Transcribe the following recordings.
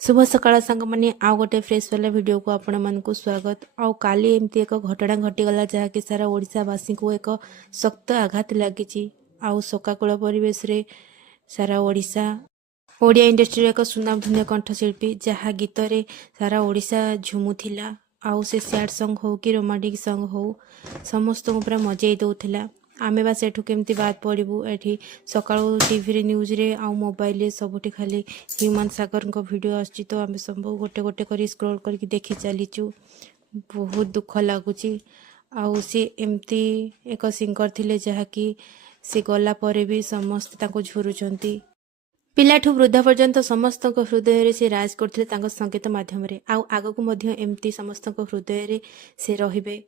शुभ सकाळ सांग मैंने आउ गोटे फ्रेश वाला वीडियो को आपण मानक स्वागत। आउ काली एमती एक घटना घटीगला जहाँकि सारा ओडिशावासी को एक शक्त आघात लगी। आउ शोकाकूल परिवेश रे सारा ओडिशा ओडिया इंडस्ट्री एक सुनामधन्य कंठशिल्पी जहाँ गीत रे सारा ओडिशा झुमुथिला। आउ से सैड सॉन्ग हो कि रोमांटिक सॉन्ग हो समस्त को पूरा मजाई दउथिला। आमे बा सेठू केमती बात पड़ू एठी सकाळू टीवी न्यूज रे आउ मोबाइल रे सबुठी खाली ह्यूमन सागर को वीडियो आछि तो आमे सब गोटे गोटे करी स्क्रॉल करके देखि चलीचु। बहुत दुख लगुच। आउ सी एमती एक सिंगर थिले जहाँकि से गला परे भी समस्त ताको झुरुचंती। पिलाठू वृद्ध पर्यंत समस्त हृदय से राज करते संगीत माध्यम आगक एमती समस्त हृदय से रहिबे।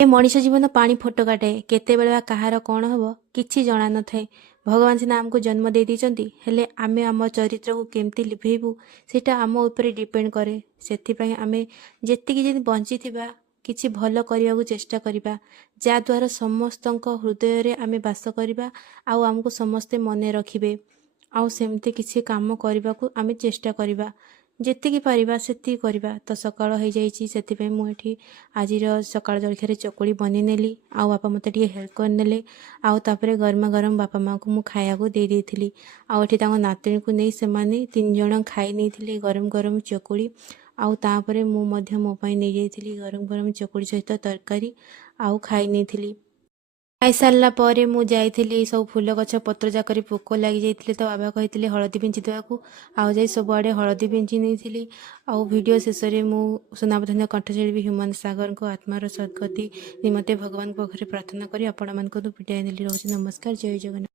ए मनीष जीवन पानी फोटकाटे केतेबेले कहार कौन हम किछि जना न थाए। भगवान सिना आमको जन्म दे दीचंती हेले आमे आम चरित्र को केमती लिभेबू सेटा आम ऊपर डिपेंड करे। सेथिपई आमे जेतिकी जदि बंची थिबा किछि भल करिया को चेष्टा करिबा जा द्वारा समस्तक हृदय रे आमे वास करिबा आउ आमको समस्ते मने रखिबे। आउ सेमते किछि काम करबा को आमे चेष्टा करिबा जेतिकी पारिबा सेति करिबा। तो सकाळ हो जाइछि सेतिपई मु एठी आजिर सकाळ जलखिया चकुड़ी बनी नेली आउ बापा मते टिके हेल्प कर नेले। आउ तापरे गरमा गरम बापा माँ को मु खाया को दे देथिली। आउ एठी तांको नातनी को नै सेमाने 3 जण खाई नेथिले गरम गरम चकुड़ी। आउ तापरे मु मध्य मो पई नै जाइथिली गरम गरम चकुड़ी सहित तरकारी आउ खाई नेथिली। खाई सारा पर मुझे जाइली सब फूल गछ पत्र जाकर पोक लगी जाते तो बाबा कहते हलदी पिंचि देवाक आउ जाई सबुआड़े हलदी पिंचि नहीं। आउ वीडियो शेष में मुझे सुनामधन्य कंठशिल्पी ह्यूमन सागर को आत्मार सदगति निमंते भगवान पाखे प्रार्थना करी आपण मानक विदाय नेली। रहुछि नमस्कार, जय जगन्नाथ।